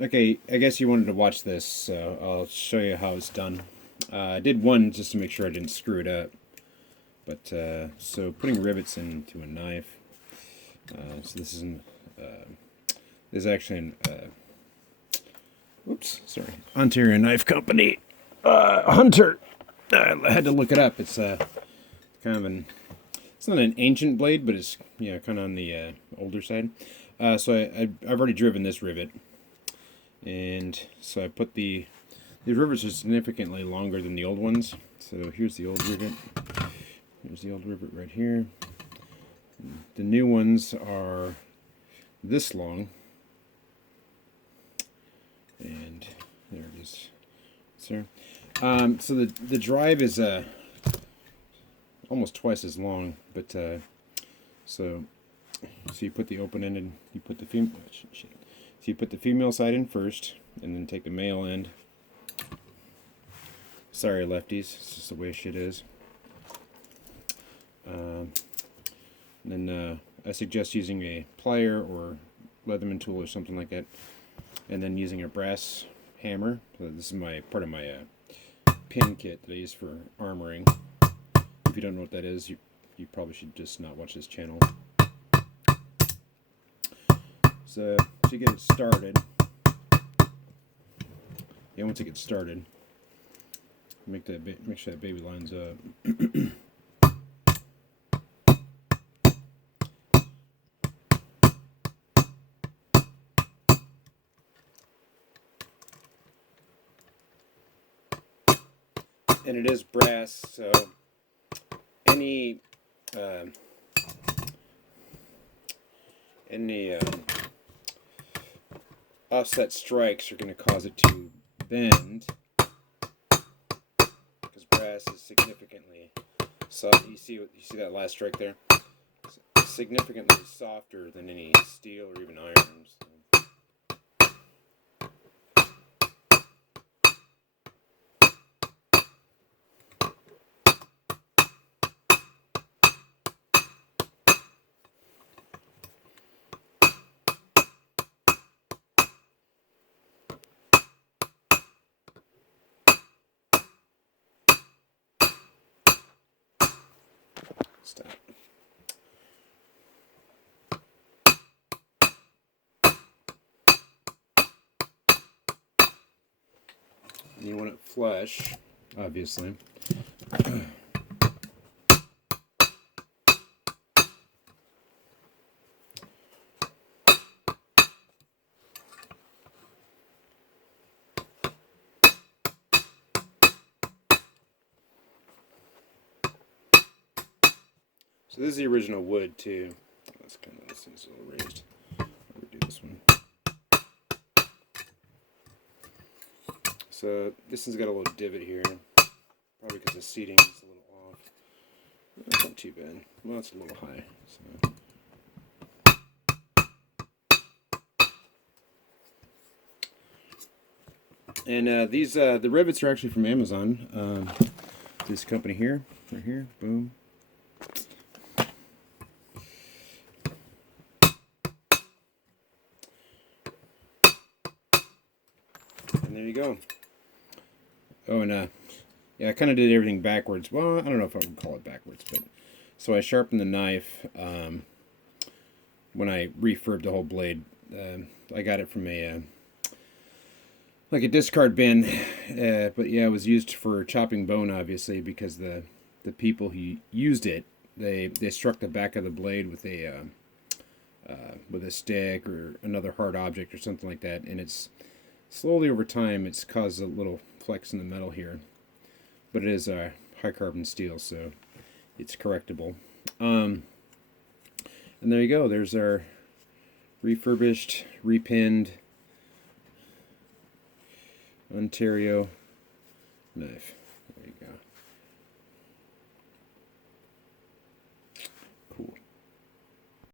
Okay, I guess you wanted to watch this, so I'll show you how it's done. I did one just to make sure I didn't screw it up. But, so putting rivets into a knife. So this is actually an, oops, sorry, Ontario Knife Company. Hunter. I had to look it up. It's kind of it's not an ancient blade, but it's, kind of on the older side. I've already driven this rivet. And so I put these rivets are significantly longer than the old ones. So here's the old rivet. Here's the old rivet right here. The new ones are this long. And there it is. Sir. So the drive is almost twice as long, but so you put the open-ended, you put the female. So you put the female side in first, and then take the male end. Sorry, lefties. It's just the way shit is. Then I suggest using a plier or Leatherman tool or something like that, and then using a brass hammer. So this is part of my pin kit that I use for armoring. If you don't know what that is, you probably should just not watch this channel. So to get it started, once it gets started, make sure that baby lines up. And it is brass, so any offset strikes are going to cause it to bend, because brass is significantly soft. You see that last strike there? It's significantly softer than any steel or even iron. So. Stop. And you want it flush, obviously. So this is the original wood too. This thing's a little raised. I'll redo this one. So this one's got a little divot here, probably because the seating is a little off. That's not too bad. Well, it's a little high. So. And the rivets are actually from Amazon. This company here, right here, boom. And there you go. Oh, and yeah, I kind of did everything backwards. Well, I don't know if I would call it backwards, but so I sharpened the knife when I refurbed the whole blade. I got it from a like a discard bin, but yeah, it was used for chopping bone, obviously, because the people who used it, they struck the back of the blade with a stick or another hard object or something like that, and it's slowly over time it's caused a little flex in the metal here, but it is a high carbon steel, so it's correctable. And there you go. There's our refurbished, repinned Ontario knife. There you go.